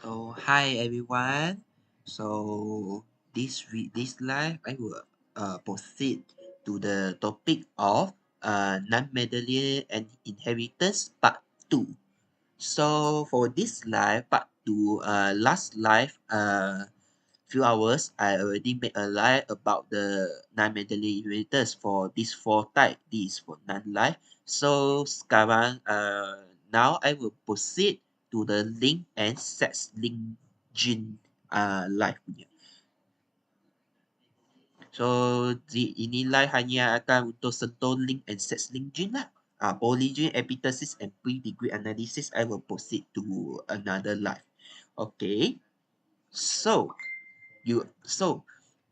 So hi everyone. So this live I will proceed to the topic of non-Mendelian and inheritance part 2. So for this live part 2 last live few hours I already made a live about the non-Mendelian inheritance for this four type. This is for non-life. So sekarang now I will proceed to the link and sex link gene live punya. So ini live hanya akan untuk sentuh link and sex link gene lah. Polygene, epitasis and pre-degree analysis I will proceed to another live. Okay. So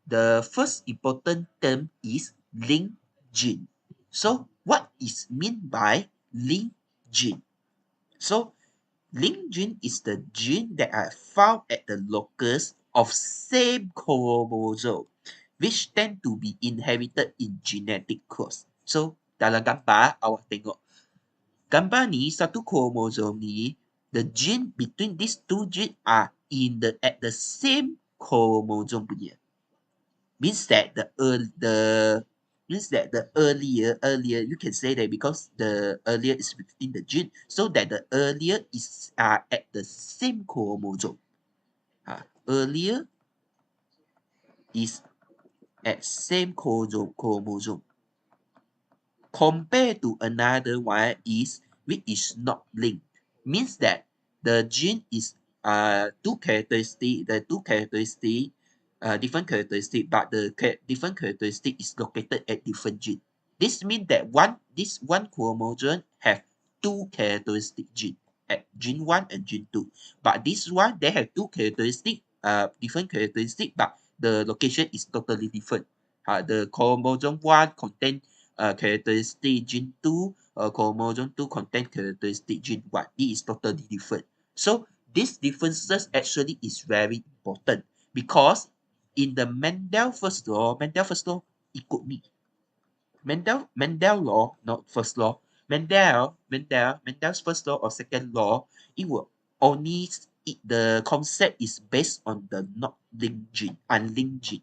the first important term is link gene. So what is mean by link gene? So link gene is the gene that are found at the locus of same chromosome which tend to be inherited in genetic codes. So dalam gambar awak tengok gambar ni satu chromosome ni the gene between these two gene are in the at the same chromosome punya. Means that the earlier you can say that because the earlier is within the gene, so that the earlier is at the same chromosome. Earlier is at same chromosome. Compared to another one is which is not linked. Means that the gene is different characteristic, but the different characteristic is located at different gene. This means that this one chromosome have two characteristic gene at gene 1 and gene 2. But this one they have two characteristic, different characteristic, but the location is totally different. The chromosome 1 contain characteristic gene 2, chromosome 2 contain characteristic gene 1. It is totally different. So these differences actually is very important because in the Mendel first law ikut ni. Mendel law, not first law. Mendel's first law or second law, it will only the concept is based on the not linked gene, unlinked gene.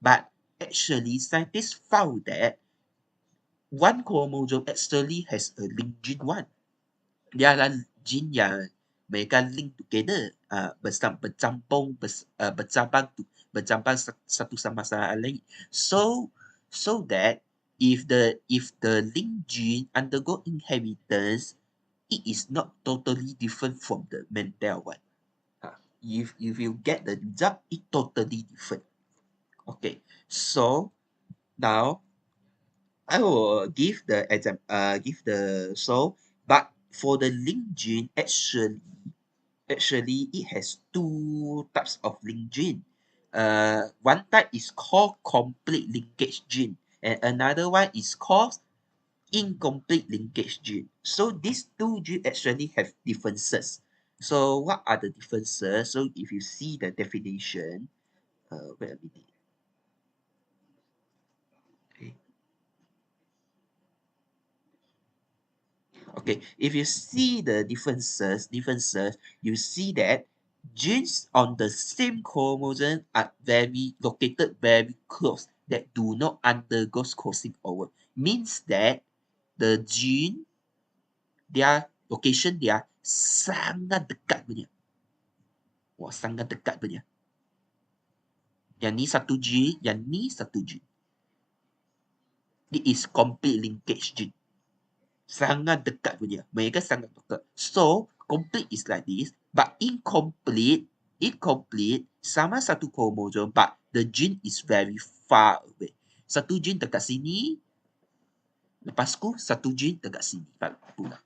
But actually, scientists found that one chromosome actually has a linked gene one. Dia adalah gene yang mereka link together, bercabang satu sama lain. So that if the linked gene undergo inheritance, it is not totally different from the Mendel one. If you get the result, it totally different. Okay, so now I will give the but for the link gene actually it has two types of link gene. One type is called complete linkage gene and another one is called incomplete linkage gene. So these two genes actually have differences. So what are the differences? So if you see the definition, wait a minute. Okay, if you see the differences, you see that genes on the same chromosome are located very close that do not undergo crossing over. Means that the gene, their location dia sangat dekat punya. Wah, sangat dekat punya. Yang ni satu gene, yang ni satu gene. It is complete linkage gene. Sangat dekat punya. Mereka sangat dekat. So, complete is like this. But incomplete sama satu chromosome but the gene is very far away. Satu gene dekat sini, lepas tu satu gene dekat sini pula.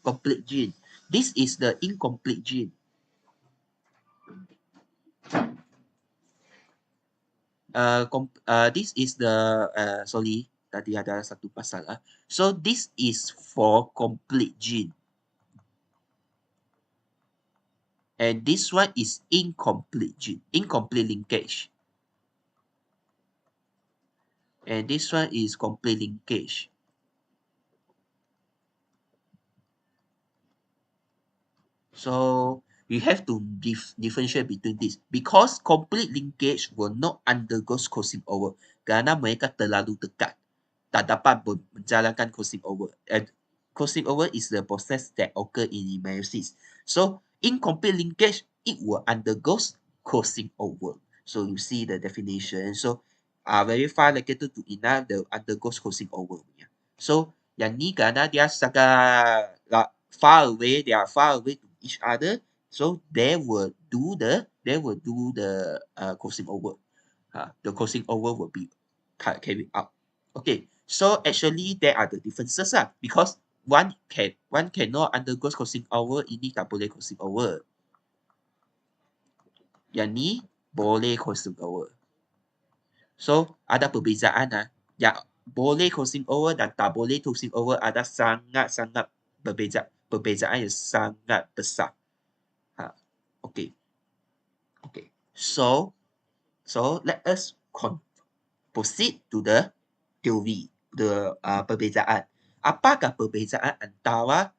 Complete gene. This is the incomplete gene. This is the sorry, tadi ada satu pasal. So this is for complete gene. And this one is incomplete gene, incomplete linkage. and this one is complete linkage. So we have to differentiate between this because complete linkage will not undergo crossing over kerana mereka terlalu dekat, tak dapat menjalankan crossing over. And crossing over is the process that occur in meiosis. So incomplete linkage, it will undergo crossing over. So you see the definition. So very far located to enough, the undergoes crossing over. So yang ni kerana dia sangat far away, they are far away to each other. So they will do the crossing over. The crossing over will be carried out. Okay, so actually there are the differences because one cannot undergo crossing over, ini tak boleh crossing over. Yang ni boleh crossing over. So ada perbezaan yang boleh crossing over dan tak boleh crossing over ada sangat-sangat perbezaan yang sangat besar. Okay. Okay. So let us proceed to the theory, the perbezaan. Apakah perbezaan antara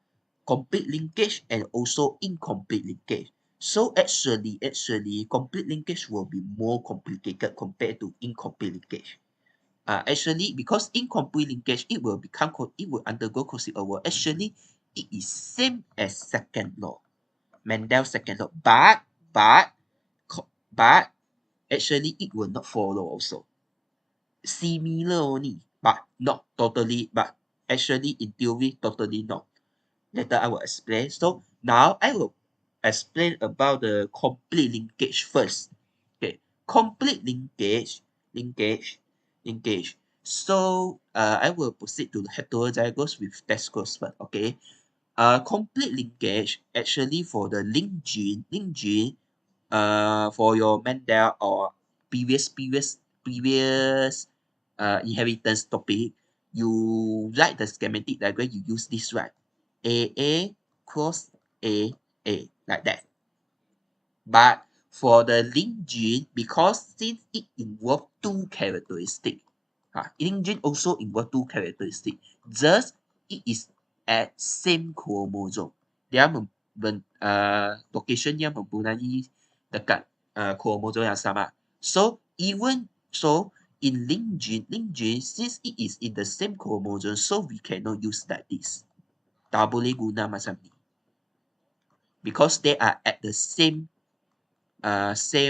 complete linkage and also incomplete linkage? So actually, complete linkage will be more complicated compared to incomplete linkage. Actually, because incomplete linkage, it will undergo crossing over. Actually, it is same as second law, Mendel's second law, but actually it will not follow also. Similar only, but not totally, but actually in theory, totally not. Later I will explain. So now I will explain about the complete linkage first. Okay, complete linkage. So I will proceed to heterozygous with testicles first. Okay, complete linkage actually for the link gene, for your Mendel or previous inheritance topic, you write the schematic diagram, you use this, right? AA cross AA, like that. But for the link gene, because since it involves two characteristics, link gene also involves two characteristics. Just it is at same chromosome. Dia location-nya mempunyai dekat chromosome yang sama. So even so, in link gene, since it is in the same chromosome, so we cannot use like this. Tak boleh guna macam ni. Because they are at the same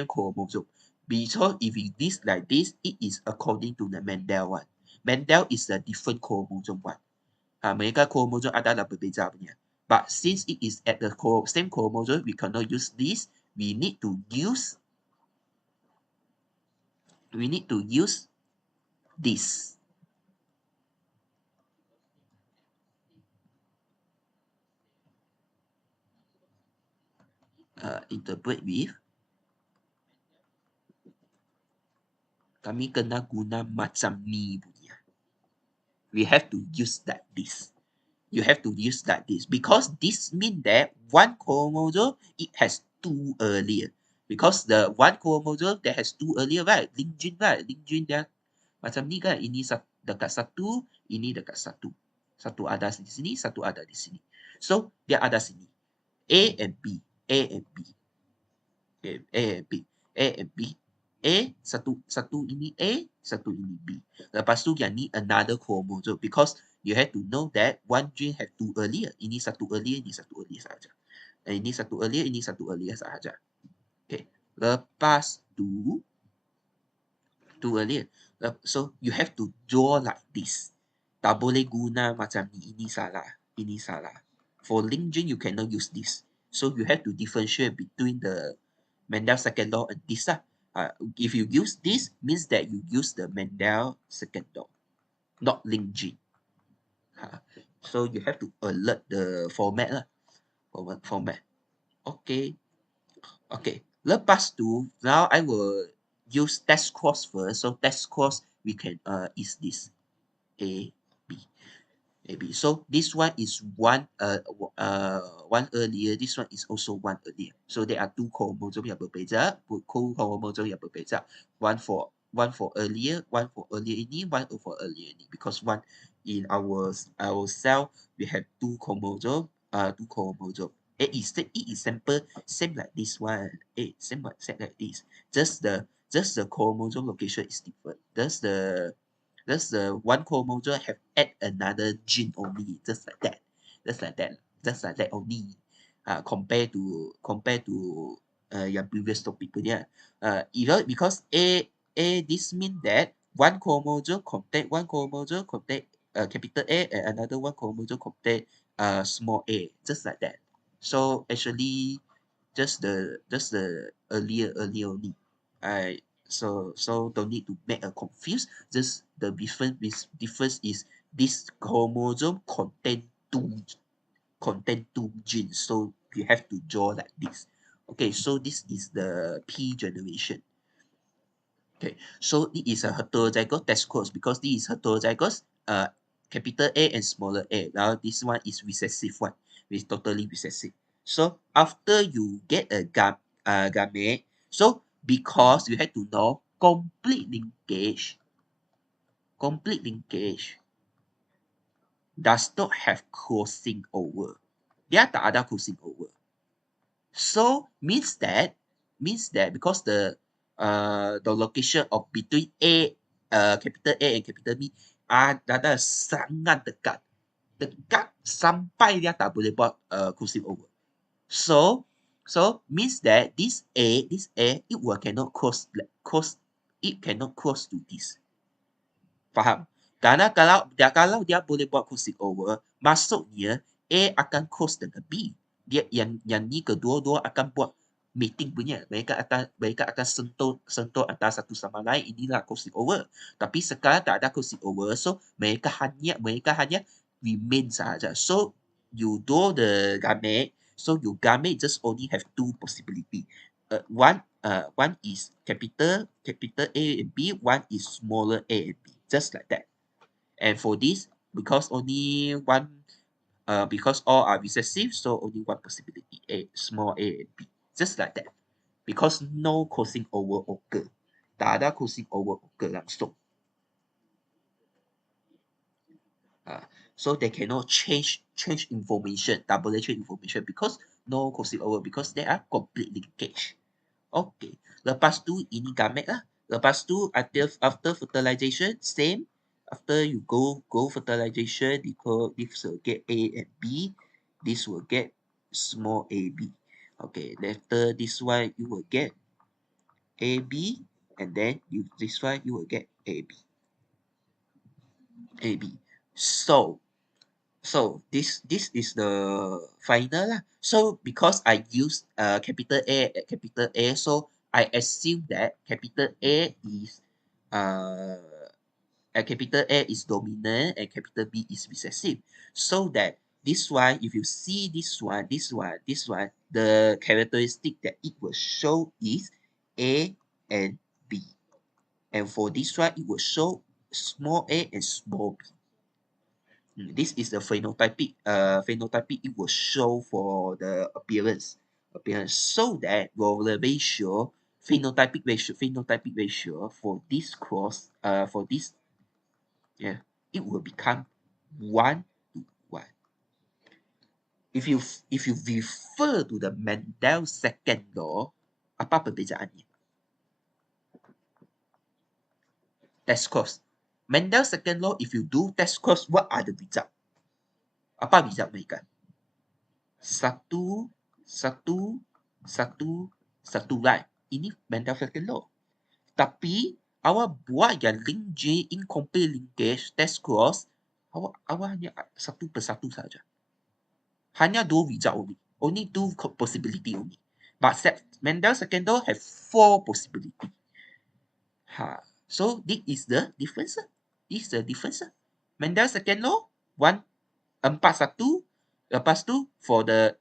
chromosome. Because if it is like this, it is according to the Mendel one. Mendel is a different chromosome one. Mereka chromosome adalah berbeza punya. But since it is at the same chromosome, we cannot use this. We need to use this. Interpret with, kami kena guna macam ni punya. We have to use like this. You have to use like this because this means that one chromosome it has two earlier. Because the one chromosome that has two earlier, right? Link gene, right? Link gene dia macam ni kan? Ini dekat satu, ini dekat satu. Satu ada di sini, satu ada di sini. So dia ada sini. A and B, A and B. Okay, A and B, A and B. A satu ini A, satu ini B. Lepas tu yang ni another chromosome because you have to know that one gene have two earlier. Ini satu earlier, ini satu earlier sahaja. Ini satu earlier, ini satu earlier sahaja. Okay. Lepas tu two earlier. So you have to draw like this. Tak boleh guna macam ni. Ini salah. Ini salah. For link gene, you cannot use this. So you have to differentiate between the Mendel second law and this. If you use this, means that you use the Mendel second law, not link gene. So you have to alert the format. Format. Okay. Okay. Lepas tu, now I will use test cross first. So test cross, we can is this A, B. Maybe. So this one is one earlier. This one is also one earlier. So there are two chromosomes yang berbeza. One for one for earlier, one for earlier ini, one for earlier ini. Because one in our cell we have two chromosome. It is simple, same like this one. Same like this. Just the chromosome location is different. Does the one chromosome have add another gene only, just like that. Just like that. Just like that only. Compare to yang previous topic punya. Because this mean that one chromosome contain capital A and another one chromosome contain small a, just like that. So actually just the earlier only. I so don't need to make a confuse. Just the difference is this chromosome contain two genes. So you have to draw like this. Okay, so this is the P generation. Okay, so it is a heterozygous test course because this is heterozygous, capital A and smaller a. Now this one is recessive one, it's totally recessive. So after you get a gamete, so because you have to know complete linkage does not have crossing over. Dia tak ada crossing over. So means that because the location of between capital A and capital B ada sangat dekat sampai dia tak boleh buat crossing over. So means that this A it will cannot cross to this. Faham? Karena kalau dia boleh buat crossing over, maksudnya A akan cross dengan B. Dia yang ni kedua-dua akan buat meeting punya. Mereka akan sentuh antara satu sama lain. Inilah crossing over. Tapi sekarang tak ada crossing over, so mereka hanya remain saja. So you draw the gamete. So your gamete just only have two possibility. One is capital A and B. One is smaller A and B. Just like that. And for this, because all are recessive, so only one possibility, small a and b, just like that. Because no crossing over occur, tak ada crossing over occur langsung. So they cannot change information, double-change information because no crossing over, because they are complete linkage. Okay, lepas tu ini gamete lah. Lepas tu after fertilization, same. After you go fertilization, this will get A and B. This will get small AB. Okay, after this one you will get AB, and then this one you will get AB. So this is the final lah. So because I use capital A, so I assume that capital A is capital A is dominant and capital B is recessive. So that this one, if you see this one, the characteristic that it will show is A and B. And for this one, it will show small a and small b. This is the phenotypic it will show for the appearance, so that the phenotypic ratio for this cross, for this, yeah, it will become 1 to 1. If you refer to the Mendel second law, apa perbezaannya? Test course. Mendel second law, if you do test course, what are the result? Apa result mereka? Satu, right? Ini Mendel second law. Tapi awak buat yang link J incomplete linkage test cross, awak hanya satu persatu saja. Hanya dua result only two possibility only. But Mendel second law have 4 possibility. So this is the difference. Mendel second law 4-1. Lepas tu for the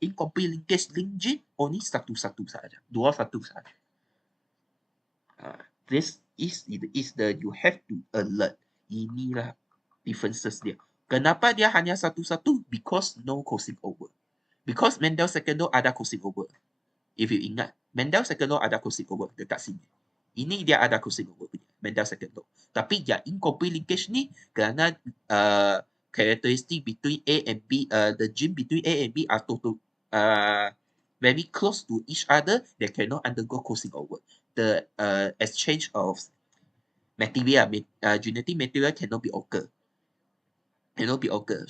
incomplete linkage link gene only satu saja. 2-1 saja. This is the you have to alert. Inilah differences dia. Kenapa dia hanya satu-satu? Because no crossing over. Because Mendel second law ada crossing over. If you ingat, Mendel second law ada crossing over dekat sini. Ini dia ada crossing over punya, Mendel second law. Tapi yang incomplete linkage ni kerana characteristic between A and B, the gene between A and B are very close to each other, they cannot undergo crossing over. The exchange of material, genetic material cannot be occur.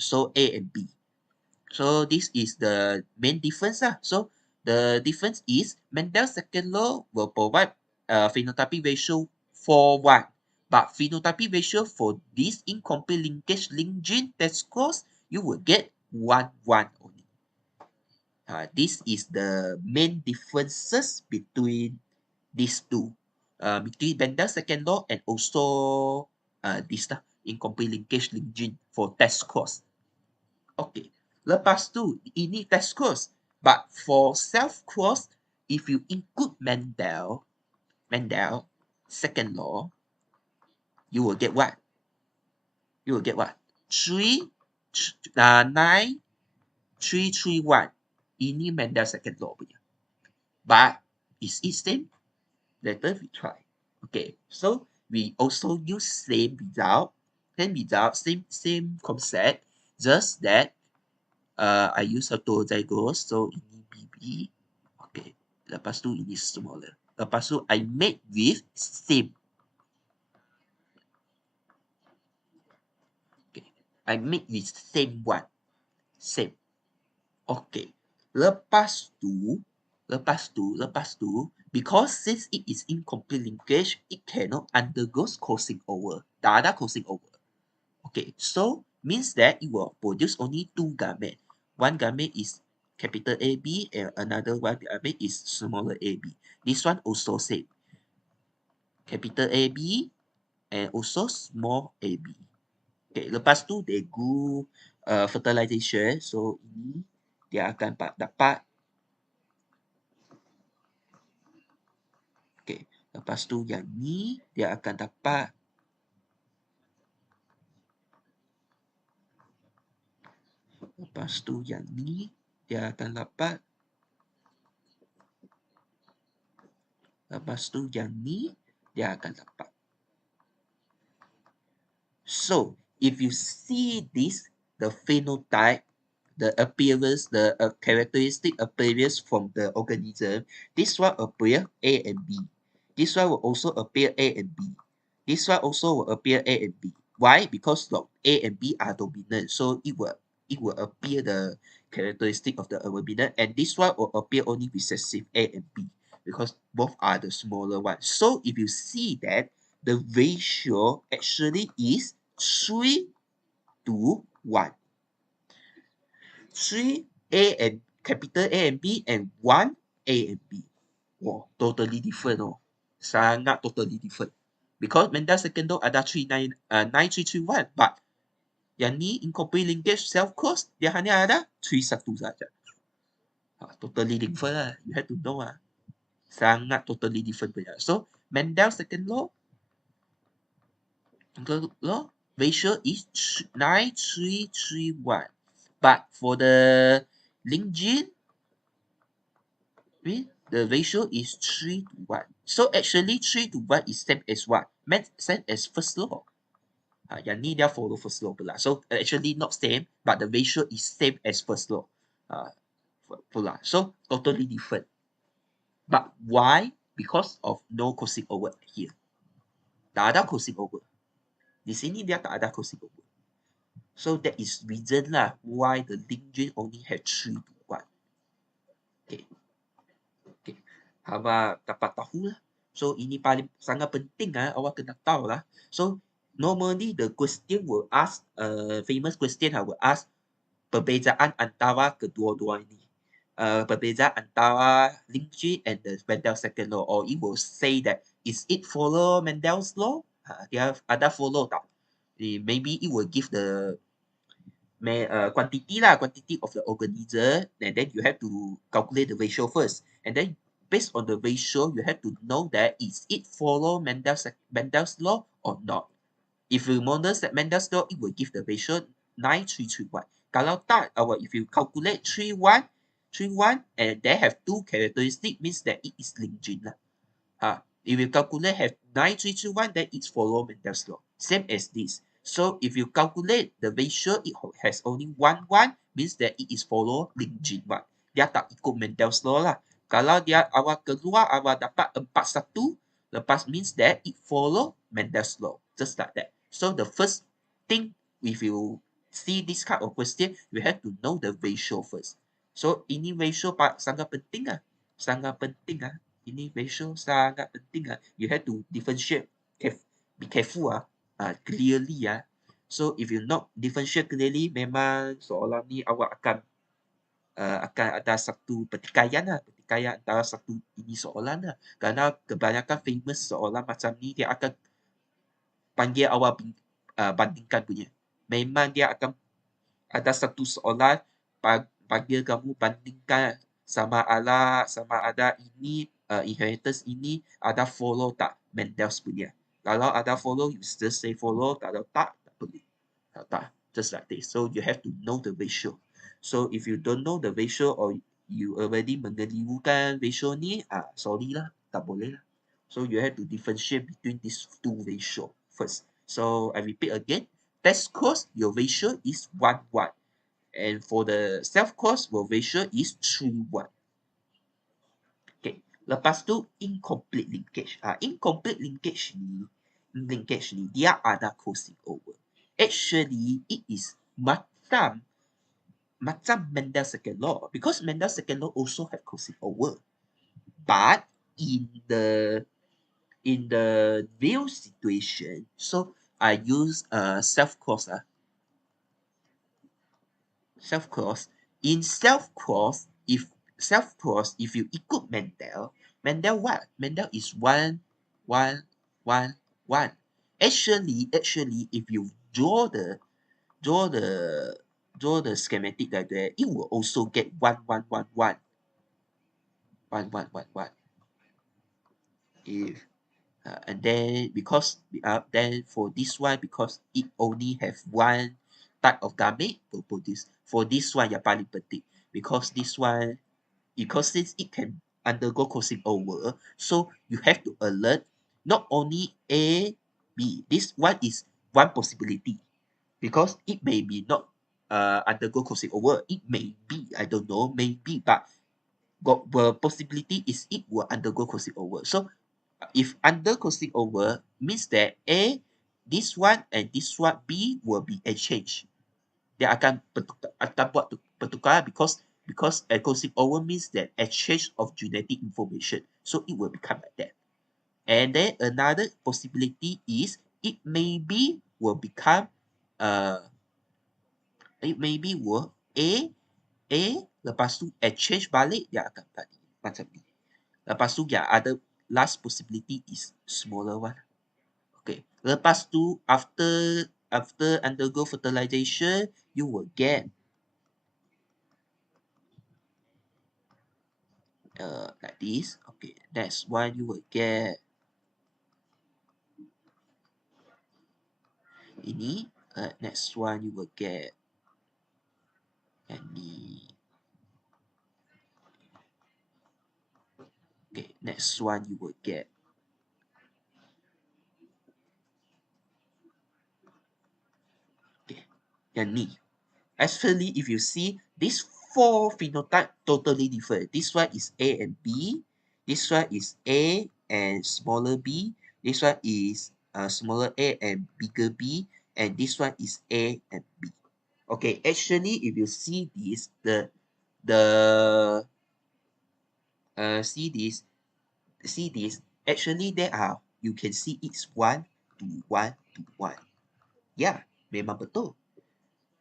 So A and B. So this is the main difference lah. So the difference is Mendel's second law will provide phenotypic ratio 4:1, but phenotypic ratio for this incomplete linkage link gene test scores you will get 1:1 only. This is the main differences between these two, between Mendel's second law and also this incomplete linkage link gene for test scores. Okay. Lepas tu, ini test scores. But for self-cross, if you include Mendel second law, you will get what? You will get what? 9, 3, 3, 1. Ini Mendel second law punya. But, is it same? Later we try. Okay, so we also use same result, same concept, just that I use heterozygous, so ini BB. Okay, lepas tu ini smaller. Lepas tu I made with same. Okay, I made with same one. Same. Okay. Lepas tu, because since it is incomplete linkage, it cannot undergo crossing over. Tak ada crossing over. Okay, so means that it will produce only two gamete. One gamete is capital AB and another one gamete is smaller AB. This one also same. Capital AB and also small AB. Okay, lepas tu they do fertilization. So ini dia akan dapat. Okay, lepas tu yang ni dia akan dapat. Lepas tu yang ni dia akan dapat. Lepas tu yang ni dia akan dapat. So, if you see this, the phenotype, the appearance, the characteristic appearance from the organism, this one appear A and B. This one will also appear A and B. This one also will appear A and B. Why? Because A and B are dominant, so it will appear the characteristic of the dominant, and this one will appear only recessive A and B because both are the smaller one. So if you see that the ratio actually is 3 to 1. 3 A and capital A and B and 1 A and B. Wow, totally different oh. Sangat totally different. Because Mendel second law ada 9331, but yang ni incomplete linkage self cross dia hanya ada 31 saja. Totally different lah. You have to know ah. Sangat totally different punya. So Mendel second law ratio is 9331. But for the link gene, the ratio is 3 to 1. So actually 3 to 1 is same as what? Same as first law. Yang ni dia follow first law pula. So actually not same, but the ratio is same as first law. Pula. So totally different. But why? Because of no crossing over here. Tak ada crossing over. Di sini dia tak ada crossing over. So that is reason lah why the link gene only have 3 to 1. Okay. Okay. Awak dapat tahu lah. So ini paling sangat penting lah. Awak kena tahu lah. So normally the question will ask, famous question will ask perbezaan antara kedua-dua ini. Perbezaan antara link gene and the Mendel second law, or it will say that is it follow Mendel's law? Dia ada follow tak? Maybe it will give the quantity of the organism, and then you have to calculate the ratio first, and then based on the ratio you have to know that is it follow Mendel's law or not. If you model Mendel's law, it will give the ratio 9331. Kalau tak, if you calculate 31 and they have two characteristics, means that it is link gene lah. If you calculate have 9321, then it's follow Mendel's law. Same as this. So if you calculate the ratio, it has only 1 means that it is follow Lin-Jin 1. Dia tak ikut Mendel's law lah. Kalau dia awal keluar, awal dapat 41, lepas means that it follow Mendel's law. Just like that. So the first thing, if you see this kind of question, you have to know the ratio first. So ini ratio sangat penting lah. Sangat penting lah. Ini ratio sangat penting lah. You have to differentiate. Be careful clearly So if you not differentiate clearly, memang soalan ni awak akan ada satu pertikaian lah. Pertikaian antara satu ini soalan lah. Kerana kebanyakan famous soalan macam ni, dia akan panggil awak bandingkan punya. Memang dia akan ada satu soalan panggil kamu bandingkan sama ada ini inheritance ini ada follow tak Mendel's punya. Kalau ada follow, you just say follow. Kalau tak boleh. Tak. Just like this. So you have to know the ratio. So if you don't know the ratio or you already mengelirukan ratio ni, sorry lah, tak boleh lah. So you have to differentiate between these two ratio first. So I repeat again, test course, your ratio is 1:1. And for the self-course, your ratio is 3:1. Okay. Lepas tu, incomplete linkage. Incomplete linkage ni, dia ada crossing over. Actually, it is macam Mendel's second law. Because Mendel's second law also have crossing over. But in the real situation, so I use self-course. Self-course. In self-course, if you ikut Mendel what? Mendel is 1, 1, 1, 1. Actually, if you draw the schematic like that, it will also get 1, 1, 1, 1. 1, 1, 1, 1. If and then because then for this one, because it only have one type of gamete to produce. For this one, yang paling penting, because since it can undergo crossing over, so you have to alert not only A, B. This one is one possibility, because it may be not undergo crossing over. It may be, I don't know, maybe, but the possibility is it will undergo crossing over. So if under crossing over means that A, this one and this one B will be exchanged. Dia akan buat pertukaran because crossing over means that exchange of genetic information. So it will become like that. And then another possibility is it maybe will become A lepas tu exchange balik, dia akan tadi macam ni. Lepas tu ya ada last possibility is smaller one. Okay. Lepas tu after undergo fertilization, you will get like this. Okay, that's why you will get ini. Next one you will get ini. Okay, next one you will get yang ni. Actually, if you see, these 4 phenotype totally different. This one is A and B. This one is A and smaller b. This one is smaller a and bigger b. And this one is A and B. Okay, actually, if you see this, see this, actually there are, you can see it's 1 to 1 to 1. Yeah, memang betul.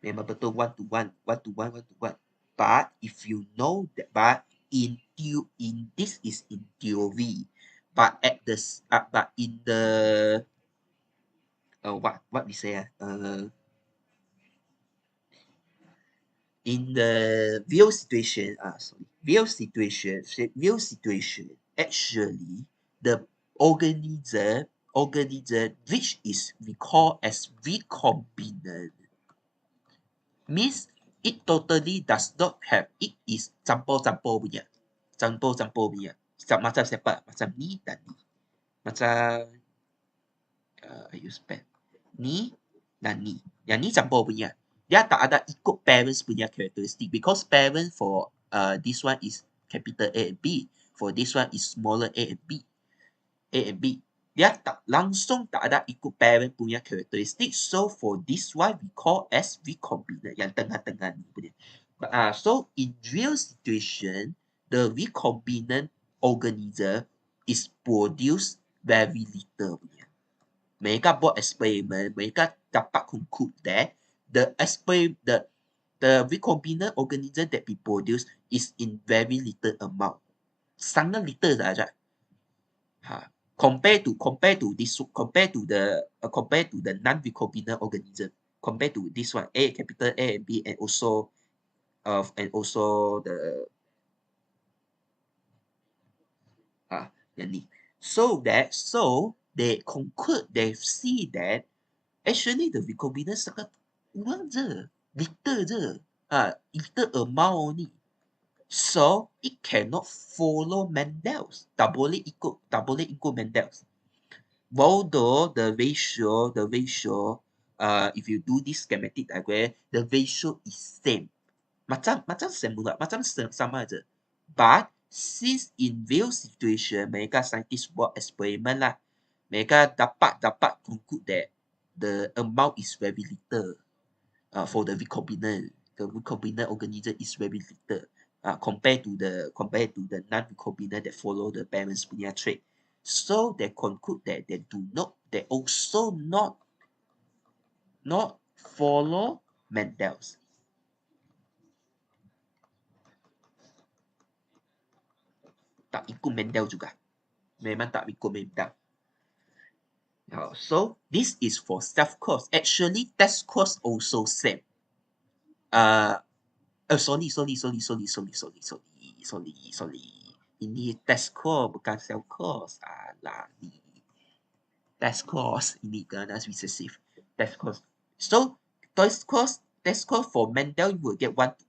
Memang betul 1 to 1, 1 to 1, 1 to 1. But if you know that, but in this is in theory, but at the but in the what we say in the real situation, real situation, actually the organism which is we call as recombinant means it totally does not have, it is campur-campur punya. Macam siapa? Macam ni dan ni. Macam I use pen. Ni dan ni. Yang ni campur punya. Dia tak ada ikut parents punya characteristic because parent for this one is capital A and B. For this one is smaller A and B. A and B. Dia tak langsung tak ada ikut parent punya characteristic. So for this one we call as recombinant yang tengah-tengah ni punya. So in real situation, the recombinant organism is produced very little punya. Mereka buat eksperimen, mereka dapat conclude that the recombinant organism that we produce is in very little amount. Sangat little saja. Compare to the non-recombinant organism, compare to this one, capital A and B, and also the yang ni. So they conclude, they see that actually the recombinant sangat kurang je, little je, little amount only. So it cannot follow Mendel's. Tak boleh ikut Mendel's. Although the ratio, if you do this schematic diagram, the ratio is same. Macam same pula, macam sama je. But since in real situation, mereka scientist buat eksperimen lah. Mereka dapat conclude that the amount is very little for the recombinant. The recombinant organism is very little compared to the non-recombinant that follow the parents punya trait. So they conclude that they also not follow Mendel's. Tak ikut Mendel juga. Memang tak ikut Mendel. So this is for self-cause. Actually, test cause also same. Sorry. Ini test cause bukan self-cause. Alah ni. Test cause. Ini kena recessive. Test cause. So test cause for Mendel you will get 41.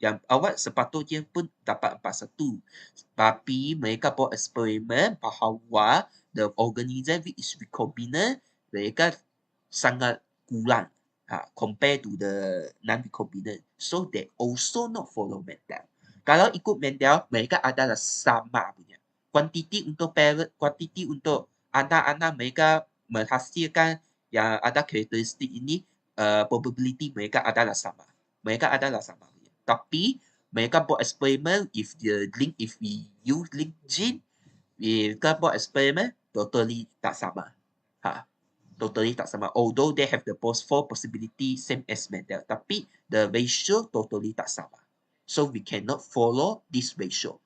Yang awak sepatutnya pun dapat 41. Tapi mereka buat eksperimen bahawa the organism is recombinant, mereka sangat kurang compare to the non-recombinant. So they also not follow Mendel. Kalau ikut Mendel, mereka adalah sama punya. Kuantiti untuk parent, kuantiti untuk anak-anak mereka menghasilkan yang ada karakteristik ini, probability mereka adalah sama. Mereka adalah sama. Tapi mereka buat eksperimen, if we use link gene, mereka buat eksperimen totally tak sama. Totally tak sama. Although they have the four possibility same as Mendel, tapi the ratio totally tak sama. So we cannot follow this ratio.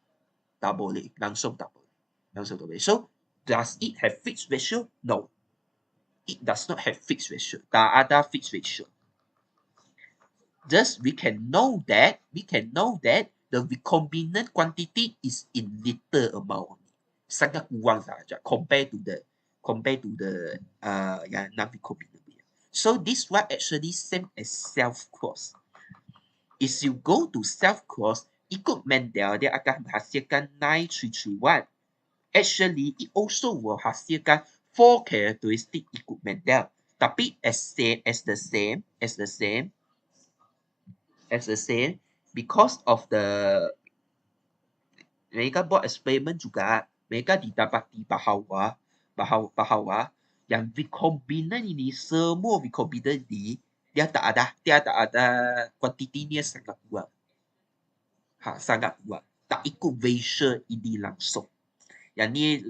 Tak boleh. Langsung tak boleh. So does it have fixed ratio? No. It does not have fixed ratio. Tak ada fixed ratio. Thus, we can know that the recombinant quantity is in little amount. Sangat kurang saja compared to the yang non-recombinant. So this one actually same as self-cause. If you go to self-cause, ikut Mendel, dia akan menghasilkan 9331. Actually, it also will hasilkan 4 characteristic ikut Mendel. Tapi as the same, because of the mereka buat eksperimen juga, mereka didapati bahawa yang recombinant ini, semua recombinant ini dia tak ada kuantitinya sangat kuat. Sangat kuat. Tak ikut ratio ini langsung. Yang ni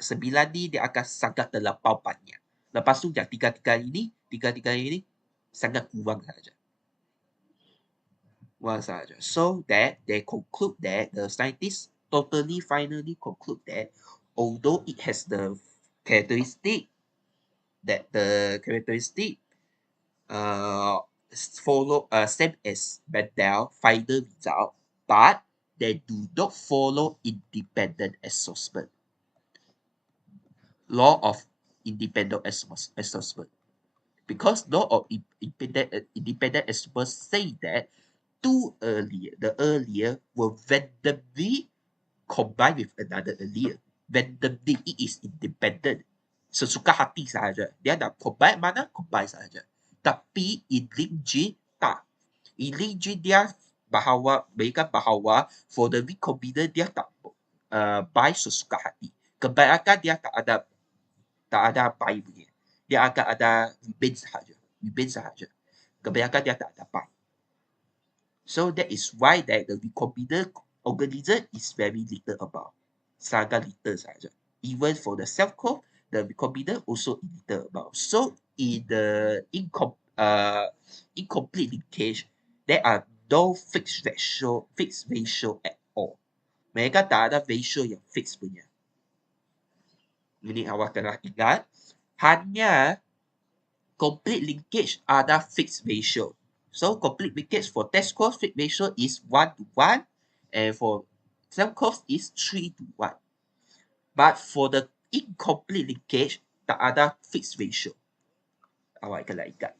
9 ni dia akan sangat terlampau banyak. Lepas tu yang tiga-tiga ini sangat kurang saja. So that they conclude that the scientists finally conclude that although it has the characteristic follow same as Mendel final result, but they do not follow independent assessment. Law of independent assessment. Because law of independent assessment say that the earlier will randomly combine with another allele. randomly, it is independent. Sesuka hati sahaja. Dia nak combine mana, combine sahaja. Tapi in link gene, tak. In link gene dia berikan bahawa for the recombinant dia tak bind sesuka hati. Kebanyakan dia tak ada bind punya. Dia akan ada remain sahaja. Remain sahaja. Kebanyakan dia tak ada bind. So that is why that the recombinant organism is very little about. Sangat little sahaja. Even for the self-code, the recombinant also little about. So in the incomplete linkage, there are no fixed ratio at all. Mereka tak ada ratio yang fixed punya. Ini awak kena ingat, hanya complete linkage ada fixed ratio. So complete linkage for test course fixed ratio is 1:1, and for self course is 3:1. But for the incomplete linkage, tak ada fixed ratio. Awak kena ingat.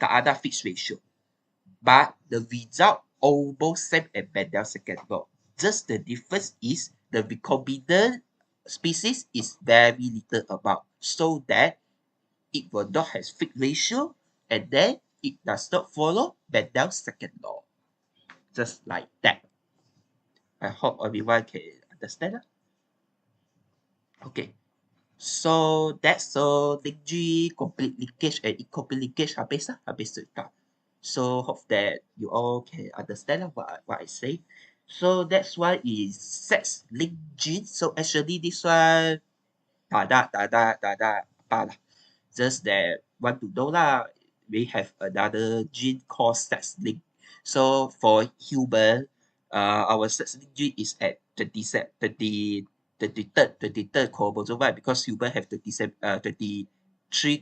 Tak ada fixed ratio. But the result almost same as Mendel second law. Just the difference is the recombinant species is very little about, so that it will not have fixed ratio, and then it does not follow Mendel's second law. Just like that. I hope everyone can understand. Okay. So that's all link G, complete linkage and incomplete linkage habis cerita. So hope that you all can understand what I say. So that's why is sex link gene. So actually this one tak ada apa lah. Just that want to know lah, we have another gene called sex link. So for human, our sex link gene is at 23rd chromosome, right? Because human have 23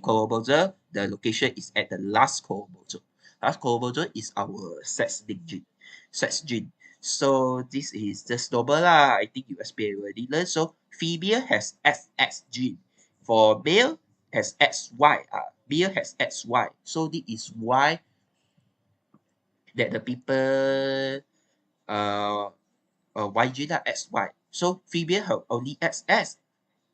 chromosome, the location is at the last chromosome. Last chromosome is our sex link gene. Sex gene. So this is just normal lah. I think you already learned. So female has XX gene. For male has XY. Male has XY. So this is why that the people YG lah XY. So female have only XX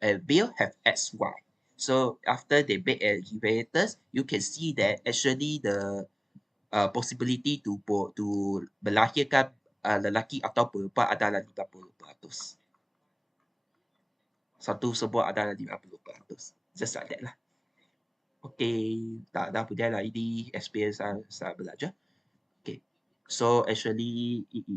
and male have XY. So after they make an inheritance, you can see that actually the possibility to melahirkan lelaki atau perempuan adalah 50%. Satu semua adalah 50%. Just like that lah. Okay, tak ada apa lah, ini experience saya belajar. Okay, so actually it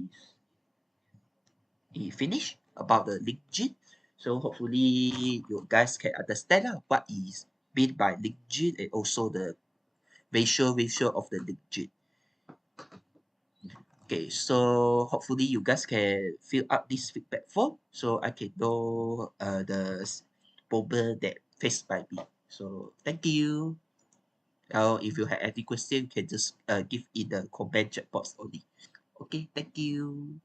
finished about the link gene. So hopefully you guys can understand what is meant by link gene and also the ratio of the link gene. Okay, so hopefully you guys can fill up this feedback form so I can know the problem that faced by me. So thank you. Now, if you have any question, you can just give in the comment chat box only. Okay, thank you.